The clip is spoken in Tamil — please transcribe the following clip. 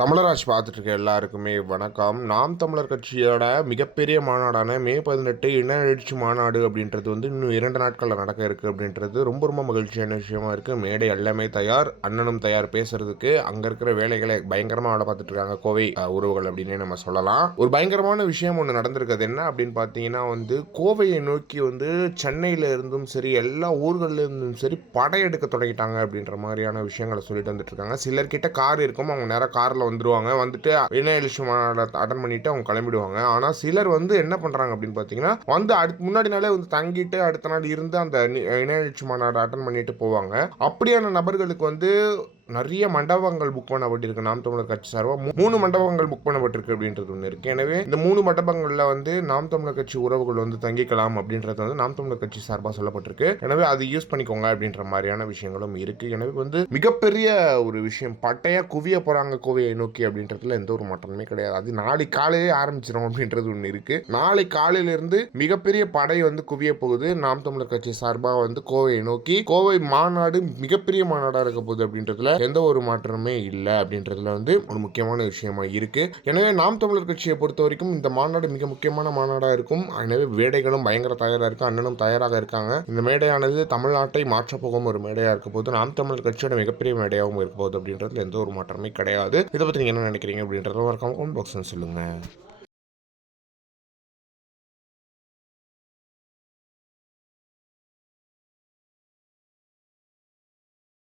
தமிழராஜ் பார்த்துட்ருக்க எல்லாருக்குமே வணக்கம். நாம் தமிழர் கட்சியோட மிகப்பெரிய மாநாடான மே பதினெட்டு இன எழுச்சி மாநாடு அப்படின்றது வந்து இன்னும் இரண்டு நாட்களில் நடக்க இருக்கு அப்படின்றது ரொம்ப ரொம்ப மகிழ்ச்சியான விஷயமா இருக்குது மேடை எல்லாமே தயார் அண்ணனும் தயார் பேசுறதுக்கு அங்கே இருக்கிற வேலைகளை பயங்கரமாக வேலை பார்த்துட்ருக்காங்க கோவை உறவுகள் அப்படின்னே நம்ம சொல்லலாம். ஒரு பயங்கரமான விஷயம் ஒன்று நடந்திருக்கிறது என்ன அப்படின்னு பார்த்தீங்கன்னா வந்து கோவையை நோக்கி வந்து சென்னையில இருந்தும் சரி எல்லா ஊர்களில் இருந்தும் சரி படையெடுக்க தொடங்கிட்டாங்க அப்படின்ற மாதிரியான விஷயங்களை சொல்லிட்டு வந்துட்டுருக்காங்க சிலர்கிட்ட கார் இருக்கும். அவங்க நேராக காரில் வந்துடுவாங்க வந்துட்டு இன எழுச்சி அட்டன் பண்ணிட்டு அவங்க கிளம்பிடுவாங்க. ஆனால் சிலர் வந்து என்ன பண்ணுறாங்க அப்படின்னு பார்த்தீங்கன்னா வந்து அடுத்து முன்னாடி நாளே வந்து தங்கிட்டு அடுத்த நாள் இருந்து அந்த நி- இன அட்டன் பண்ணிட்டு போவாங்க. அப்படியான நபர்களுக்கு வந்து நிறைய மண்டபங்கள் புக் பண்ணப்பட்டிருக்கு. நாம் தமிழர் கட்சி சார்பாக மூணு மண்டபங்கள் புக் பண்ணப்பட்டிருக்கு அப்படின்றது ஒன்று இருக்கு. எனவே இந்த மூணு மண்டபங்களில் வந்து நாம் தமிழர் கட்சி உறவுகள் வந்து தங்கிக்கலாம் அப்படின்றது வந்து நாம் தமிழர் கட்சி சார்பாக சொல்லப்பட்டிருக்கு. எனவே அது யூஸ் பண்ணிக்கோங்க அப்படின்ற மாதிரியான விஷயங்களும் இருக்கு. எனவே வந்து மிகப்பெரிய ஒரு விஷயம் பட்டையா குவிய போறாங்க கோவையை நோக்கி அப்படின்றதுல எந்த ஒரு மாற்றமுமே கிடையாது. அது நாளை காலையிலே ஆரம்பிச்சிடும் அப்படின்றது ஒன்று இருக்கு. நாளை காலையிலிருந்து மிகப்பெரிய படை வந்து குவிய போகுது. நாம் தமிழர் கட்சி சார்பாக வந்து கோவையை நோக்கி கோவை மாநாடு மிகப்பெரிய மாநாடாக இருக்க போகுது அப்படின்றதுல எந்த ஒரு மாற்றமுமே இல்லை அப்படின்றதுல வந்து ஒரு முக்கியமான விஷயமா இருக்கு. எனவே நாம் தமிழர் கட்சியை பொறுத்த வரைக்கும் இந்த மாநாடு மிக முக்கியமான மாநாடாக இருக்கும். எனவே வேடைகளும் பயங்கர தயாராக இருக்கு. அண்ணனும் தயாராக இருக்காங்க. இந்த மேடையானது தமிழ்நாட்டை மாற்றப்போகும் ஒரு மேடையாக இருக்க போது நாம் தமிழர் கட்சியோட மிகப்பெரிய மேடையாகவும் இருக்க போகுது அப்படின்றதுல எந்த ஒரு மாற்றமே கிடையாது. இதை பற்றி நீங்கள் என்ன நினைக்கிறீங்க அப்படின்றத ஒரு கமெண்ட் பாக்ஸ் சொல்லுங்கள்